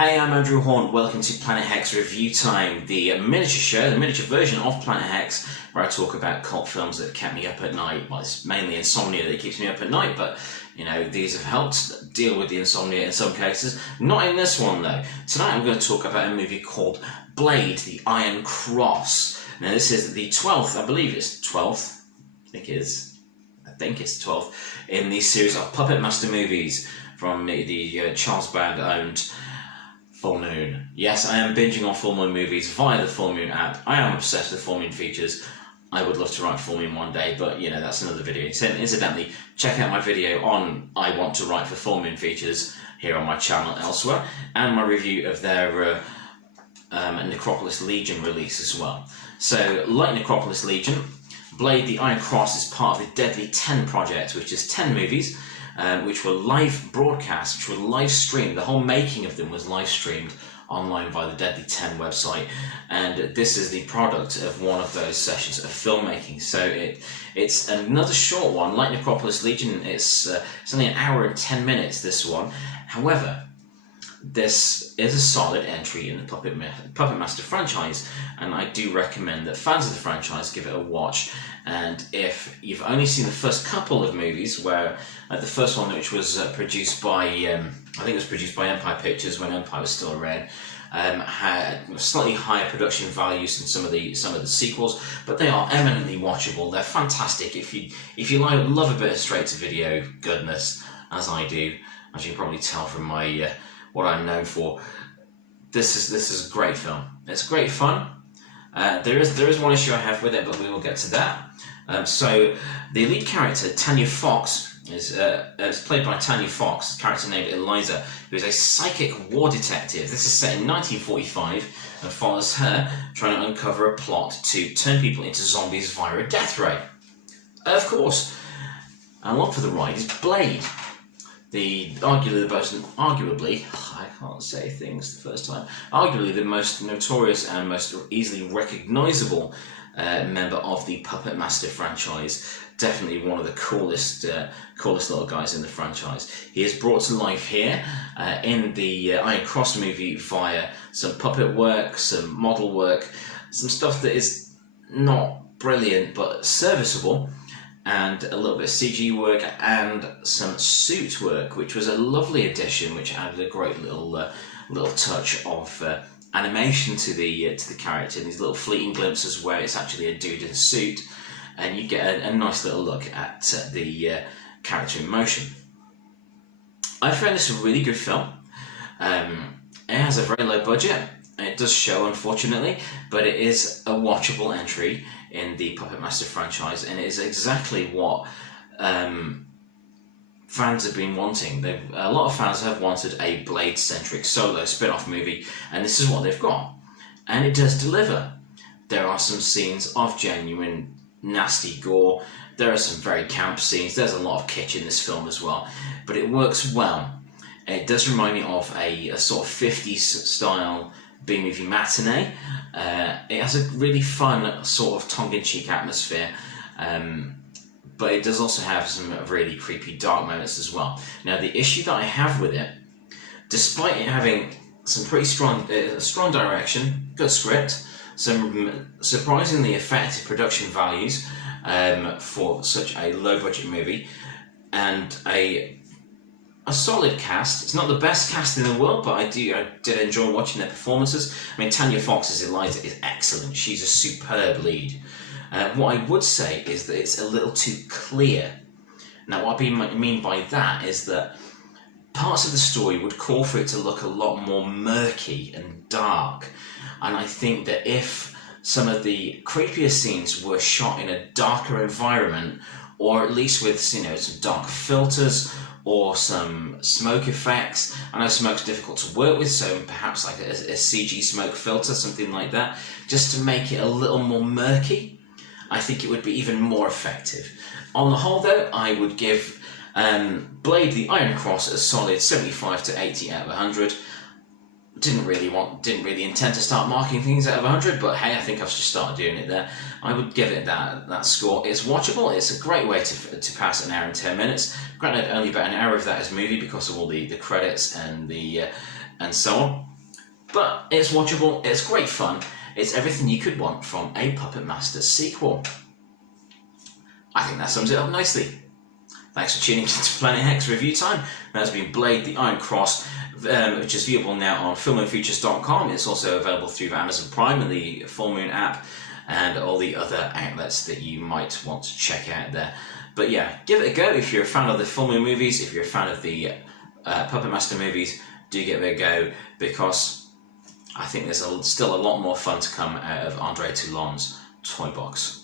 Hey, I'm Andrew Horn. Welcome to Planet Hex Review Time, the miniature show, the miniature version of Planet Hex, where I talk about cult films that kept me up at night. Well, it's mainly insomnia that keeps me up at night, but you know, these have helped deal with the insomnia in some cases. Not in this one, though. Tonight I'm going to talk about a movie called Blade, the Iron Cross. Now, this is the 12th, I believe it's 12th, I think it's 12th, in the series of Puppet Master movies from the Charles Band-owned Full Moon. Yes, I am binging on Full Moon movies via the Full Moon app. I am obsessed with Full Moon features. I would love to write Full Moon one day, but you know, that's another video. Incidentally, check out my video on I want to write for Full Moon features here on my channel elsewhere, and my review of their Necropolis Legion release as well. So, like Necropolis Legion, Blade the Iron Cross is part of the Deadly 10 project, which is 10 movies, which were live broadcast, which were live streamed. The whole making of them was live streamed online via the Deadly 10 website, and this is the product of one of those sessions of filmmaking. So it's another short one, like Necropolis Legion. It's only an hour and 10 minutes, this one. However, this is a solid entry in the Puppet Master franchise, and I do recommend that fans of the franchise give it a watch. And if you've only seen the first couple of movies, where the first one, which was produced by, I think it was produced by Empire Pictures when Empire was still around, had slightly higher production values than some of the sequels, but they are eminently watchable. They're fantastic if you love a bit of straight-to-video goodness, as I do, as you can probably tell from my what I'm known for. This is a great film. It's great fun. There is one issue I have with it, but we will get to that. So the lead character, Tanya Fox, is played by Tanya Fox, a character named Eliza, who is a psychic war detective. This is set in 1945 and follows her trying to uncover a plot to turn people into zombies via a death ray. Of course, along for the ride is Blade, arguably, I can't say things the first time, arguably the most notorious and most easily recognisable member of the Puppet Master franchise. Definitely one of the coolest little guys in the franchise. He is brought to life here in the Iron Cross movie via some puppet work, some model work, some stuff that is not brilliant but serviceable, and a little bit of CG work and some suit work, which was a lovely addition, which added a great little touch of animation to the character. And these little fleeting glimpses where it's actually a dude in a suit, and you get a nice little look at the character in motion. I found this a really good film. It has a very low budget. It does show, unfortunately, but it is a watchable entry in the Puppet Master franchise, and it is exactly what fans have been wanting. A lot of fans have wanted a Blade-centric solo spin-off movie, and this is what they've got. And it does deliver. There are some scenes of genuine nasty gore. There are some very camp scenes. There's a lot of kitsch in this film as well, but it works well. It does remind me of a sort of 50s style B-movie matinee. It has a really fun sort of tongue-in-cheek atmosphere, but it does also have some really creepy dark moments as well. Now, the issue that I have with it, despite it having some pretty strong direction, good script, some surprisingly effective production values for such a low-budget movie, and a solid cast. It's not the best cast in the world, but I did enjoy watching their performances. I mean, Tanya Fox's Eliza is excellent. She's a superb lead. What I would say is that it's a little too clear. Now, what I mean by that is that parts of the story would call for it to look a lot more murky and dark. And I think that if some of the creepier scenes were shot in a darker environment, or at least with, you know, some dark filters or some smoke effects. I know smoke's difficult to work with, so perhaps like a CG smoke filter, something like that, just to make it a little more murky, I think it would be even more effective. On the whole, though, I would give Blade the Iron Cross a solid 75 to 80 out of 100. Didn't really intend to start marking things out of 100, but hey, I think I've just started doing it there. I would give it that score. It's watchable. It's a great way to pass an hour and 10 minutes. Granted, only about an hour of that is movie because of all the credits and the and so on. But it's watchable, it's great fun, it's everything you could want from a Puppet Master sequel. I think that sums it up nicely. Thanks for tuning in to Planet Hex Review Time. That has been Blade the Iron Cross, which is viewable now on filmandfeatures.com. It's also available through Amazon Prime and the Full Moon app and all the other outlets that you might want to check out there. But yeah, give it a go if you're a fan of the Full Moon movies, if you're a fan of the Puppet Master movies, do give it a go, because I think there's still a lot more fun to come out of Andre Toulon's toy box.